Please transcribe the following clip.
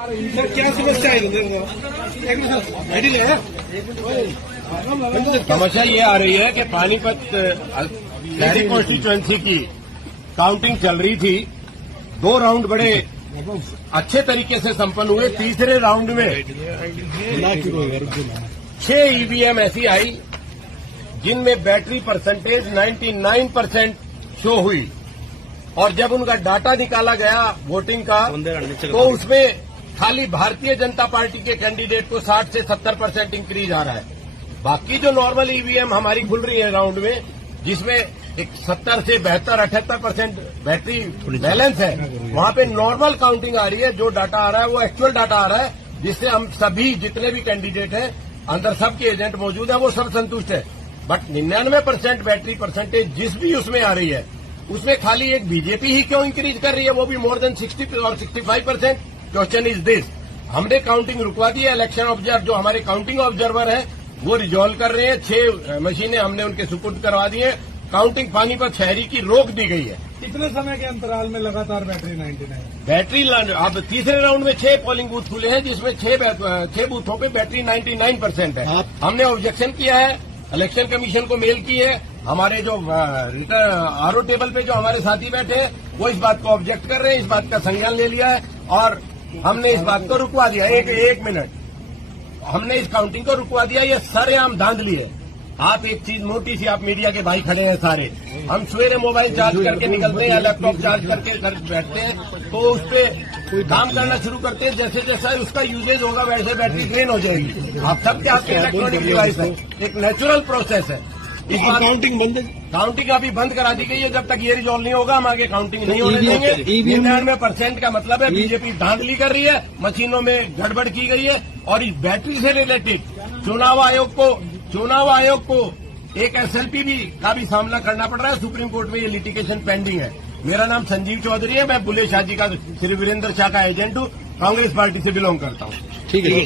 Sir क्या समस्या है? समस्या ये आ रही है कि पानीपत शहरी कॉन्स्टिट्यूएंसी की काउंटिंग चल रही थी। 2 राउंड बड़े अच्छे तरीके से संपन्न हुए। तीसरे राउंड में 6 ईवीएम ऐसी आई जिनमें बैटरी परसेंटेज 99% शो हुई, और जब उनका डाटा निकाला गया वोटिंग का तो उसमें खाली भारतीय जनता पार्टी के कैंडिडेट को 60 से 70% इंक्रीज आ रहा है। बाकी जो नॉर्मल ईवीएम हमारी खुल रही है राउंड में, जिसमें एक 70 से 72-78% बैटरी बैलेंस है, वहां पे नॉर्मल काउंटिंग आ रही है। जो डाटा आ रहा है वो एक्चुअल डाटा आ रहा है, जिससे हम सभी जितने भी कैंडिडेट हैं अंदर सबके एजेंट मौजूद है, वो सब संतुष्ट है। बट 99% बैटरी परसेंटेज जिस भी उसमें आ रही है, उसमें खाली एक बीजेपी ही क्यों इंक्रीज कर रही है, वो भी मोर देन 60 और 65%। Question is this. हमने काउंटिंग रुकवा दी है। इलेक्शन ऑब्जर्वर जो हमारे काउंटिंग ऑब्जर्वर है वो रिजॉल्व कर रहे हैं। 6 मशीनें हमने उनके सुपुर्द करवा दी है। काउंटिंग पानीपत शहरी की रोक दी गई है। कितने समय के अंतराल में लगातार बैटरी 99? बैटरी अब तीसरे राउंड में 6 पोलिंग बूथ खुले हैं, जिसमें 6 बूथों पे बैटरी 99% है। हमने ऑब्जेक्शन किया है, इलेक्शन कमीशन को मेल की है। हमारे जो आरओ टेबल पे जो हमारे साथी बैठे हैं वो इस बात को ऑब्जेक्ट कर रहे हैं, इस बात का संज्ञान ले लिया है और हमने इस बात को रुकवा दिया। एक मिनट, हमने इस काउंटिंग को रुकवा दिया। ये सरेआम धांधली है। आप एक चीज मोटी सी, आप मीडिया के भाई खड़े हैं सारे, हम सवेरे मोबाइल चार्ज करके निकलते हैं या लैपटॉप चार्ज करके घर बैठते हैं तो उस पर काम करना शुरू करते हैं। जैसे जैसा उसका यूजेज होगा वैसे बैटरी ड्रेन हो जाएगी। आप सबके आपके इलेक्ट्रॉनिक डिवाइस है, एक नेचुरल प्रोसेस है। इस बार काउंटिंग बंद है। काउंटिंग अभी बंद करा दी गई है। जब तक ये रिजॉल्व नहीं होगा हम आगे काउंटिंग नहीं होने देंगे। 99% का मतलब है बीजेपी धांधली कर रही है, मशीनों में गड़बड़ की गई है। और इस बैटरी से रिलेटेड चुनाव आयोग को एक एसएलपी का भी सामना करना पड़ रहा है। सुप्रीम कोर्ट में ये लिटिगेशन पेंडिंग है। मेरा नाम संजीव चौधरी है, मैं बुल्ले शाह जी का, श्री वीरेंद्र शाह का एजेंट हूँ, कांग्रेस पार्टी से बिलोंग करता हूँ। ठीक है।